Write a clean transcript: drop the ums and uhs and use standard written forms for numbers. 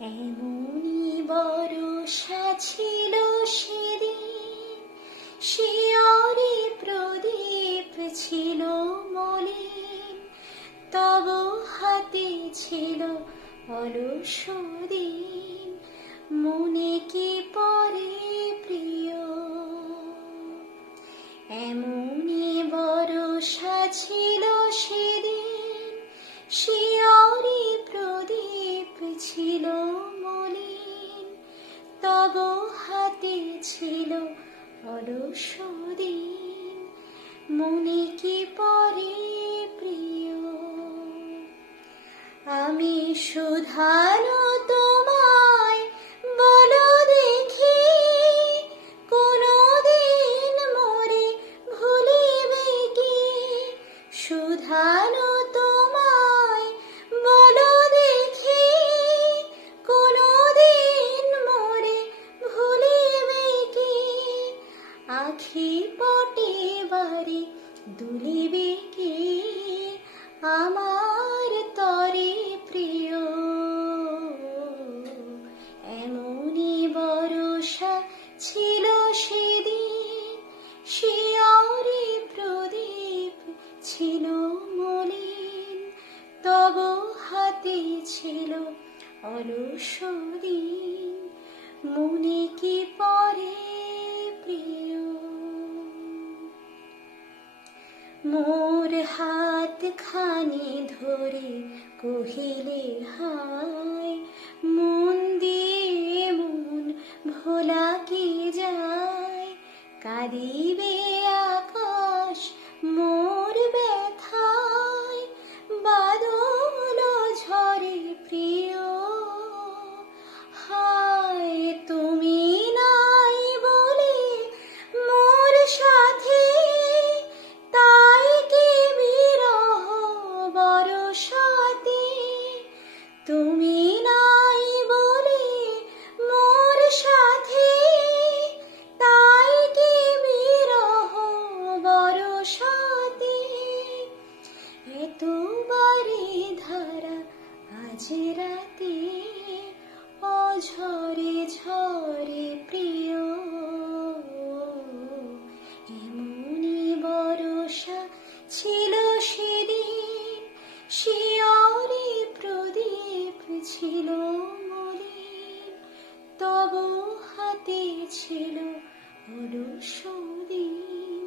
এমনি বরষা ছিল সেদিন, শিয়রে প্রদীপ ছিল মলিন, তব হাতে ছিল অলস দিন, মনে কি পরে প্রিয়। এমনি বরষা ছিল সেদিন, শিয়রে প্রদীপ ছিল মলিন, তব হাতে ছিল অলস দিন, মনে কি পরে প্রিয়। আমি শুধানো তোমায় বলো দেখি, কোনদিন মোরে ভুলিবে কি? শুধানো তোমায় বলো দেখি, কোনদিন মোরে ভুলিবে কি? আখি পটে বারে দুলিবে কি আমার তরে প্রিয়। এমনি বরষা ছিল সেদিন, শিয়রে প্রদীপ ছিল মলিন, তব হাতে ছিল অলস দিন, মনে কি পরে প্রিয়। মোর হাত খানি ধরে কহিলে হায়, মন দিয়ে মন ভোলা কি যায়? কাঁদিবে আকাশ মোর ব্যথায়, বাদল ঝরে প্রিয়। হায় তুমি নাই বলে মোর সাথে, তাই কি বিরহ বরষাতে। তুমি নাই বলে মোর সাথে, তাই কি বিরহ বরষাতে। এতবারে ধারা আজ রাতে, অঝরে ঝরে প্রিয়। এমনি বরষা ছিল সেদিন, শিয়রে প্রদীপ ছিল মলিন, তব হাতে ছিল অলস দিন,